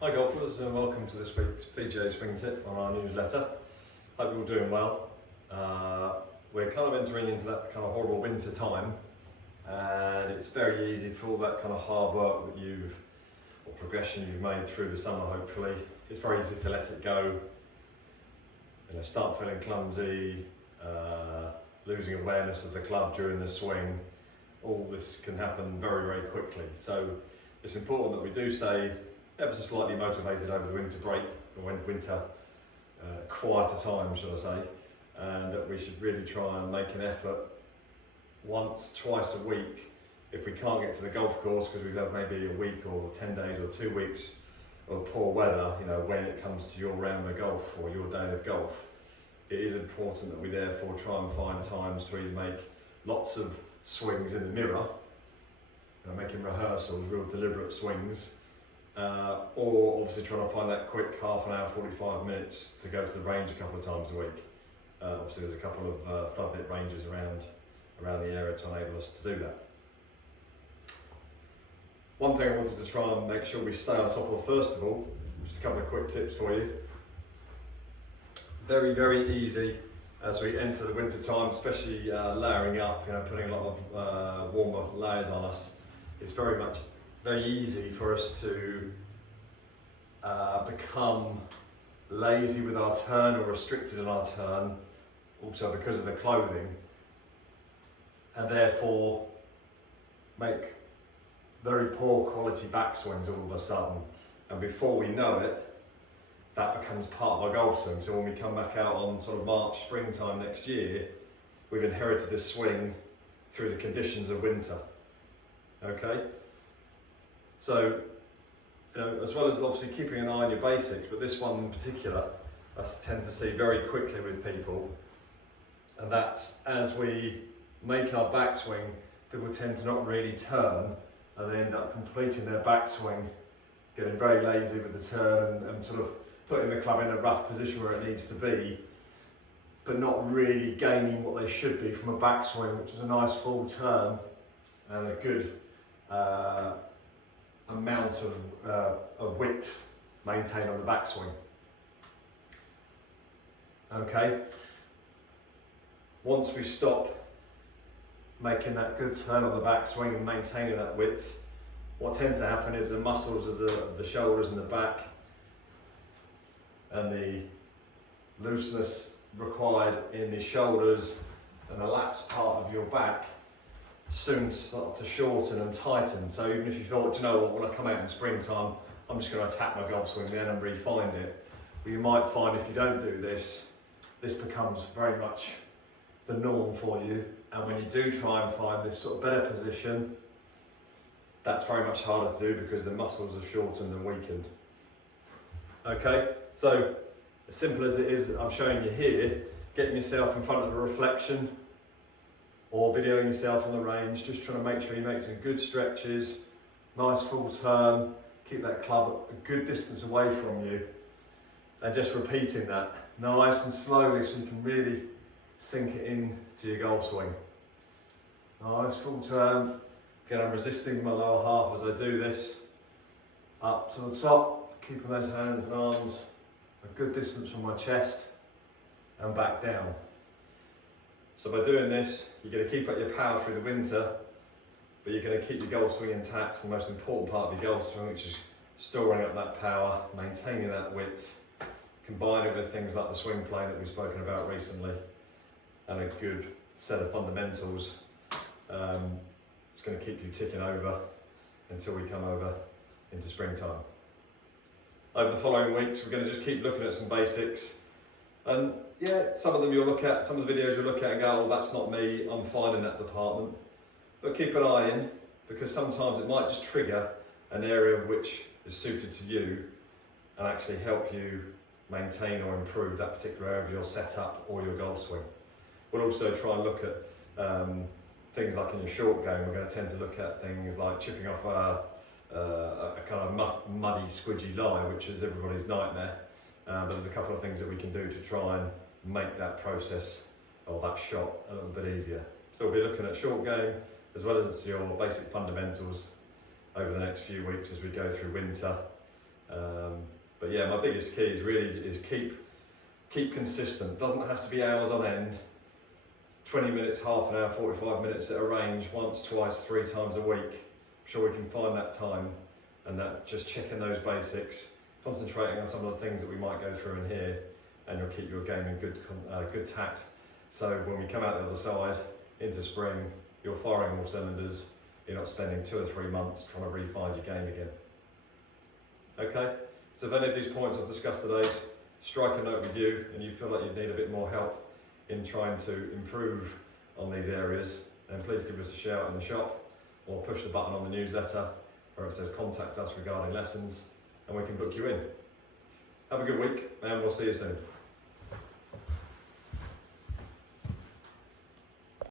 Hi golfers, and welcome to this week's PGA Swing Tip on our newsletter. Hope you're all doing well. We're kind of entering into that kind of horrible winter time, and it's very easy for all that kind of hard work that or progression you've made through the summer, hopefully. It's very easy to let it go, start feeling clumsy, losing awareness of the club during the swing. All this can happen very, very quickly. So it's important that we do stay ever so slightly motivated over the winter break, or winter quieter time, should I say, and that we should really try and make an effort once, twice a week. If we can't get to the golf course because we've had maybe a week or 10 days or 2 weeks of poor weather, when it comes to your round of golf or your day of golf, it is important that we therefore try and find times to either make lots of swings in the mirror, making rehearsals, real deliberate swings, or obviously trying to find that quick half an hour, 45 minutes to go to the range a couple of times a week. Obviously there's a couple of floodlit ranges around the area to enable us to do that. One thing I wanted to try and make sure we stay on top of first of all, just a couple of quick tips for you. Very, very easy as we enter the winter time, especially layering up, putting a lot of warmer layers on us. It's very easy for us to become lazy with our turn or restricted in our turn, also because of the clothing, and therefore make very poor quality backswings all of a sudden. And before we know it, that becomes part of our golf swing. So when we come back out on sort of March, springtime next year, we've inherited this swing through the conditions of winter. Okay? So, as well as obviously keeping an eye on your basics, but this one in particular, I tend to see very quickly with people, and that's as we make our backswing, people tend to not really turn, and they end up completing their backswing, getting very lazy with the turn and sort of putting the club in a rough position where it needs to be, but not really gaining what they should be from a backswing, which is a nice full turn and a good amount of width maintained on the backswing. Okay, once we stop making that good turn on the backswing and maintaining that width, what tends to happen is the muscles of the shoulders and the back and the looseness required in the shoulders and the lats part of your back soon start to shorten and tighten. So even if you thought, when I come out in springtime, I'm just going to attack my golf swing then and refine it, well, you might find if you don't do this, this becomes very much the norm for you. And when you do try and find this sort of better position, that's very much harder to do because the muscles have shortened and weakened. Okay, so as simple as it is, I'm showing you here, getting yourself in front of a reflection or videoing yourself on the range, just trying to make sure you make some good stretches, nice full turn, keep that club a good distance away from you, and just repeating that nice and slowly so you can really sink it in to your golf swing. Nice full turn. Again, I'm resisting my lower half as I do this. Up to the top, keeping those hands and arms a good distance from my chest, and back down. So by doing this, you're going to keep up your power through the winter, but you're going to keep your golf swing intact, the most important part of your golf swing, which is storing up that power, maintaining that width, combine it with things like the swing plane that we've spoken about recently, and a good set of fundamentals. It's going to keep you ticking over until we come over into springtime. Over the following weeks, we're going to just keep looking at some basics. And yeah, some of them you'll look at, some of the videos you'll look at and go, oh, that's not me, I'm fine in that department. But keep an eye in, because sometimes it might just trigger an area which is suited to you and actually help you maintain or improve that particular area of your setup or your golf swing. We'll also try and look at things like in your short game. We're going to tend to look at things like chipping off a kind of muddy, squidgy lie, which is everybody's nightmare. But there's a couple of things that we can do to try and make that process or that shot a little bit easier. So we'll be looking at short game as well as your basic fundamentals over the next few weeks as we go through winter. But yeah, my biggest key is keep consistent. Doesn't have to be hours on end. 20 minutes, half an hour, 45 minutes at a range, once, twice, 3 times a week. I'm sure we can find that time, and that just checking those basics, concentrating on some of the things that we might go through in here, and you'll keep your game in good tact. So when we come out the other side into spring, you're firing all cylinders. You're not spending 2 or 3 months trying to refine your game again. Okay, so if any of these points I've discussed today strike a note with you, and you feel like you need a bit more help in trying to improve on these areas, then please give us a shout in the shop, or push the button on the newsletter where it says contact us regarding lessons, and we can book you in. Have a good week, and we'll see you soon.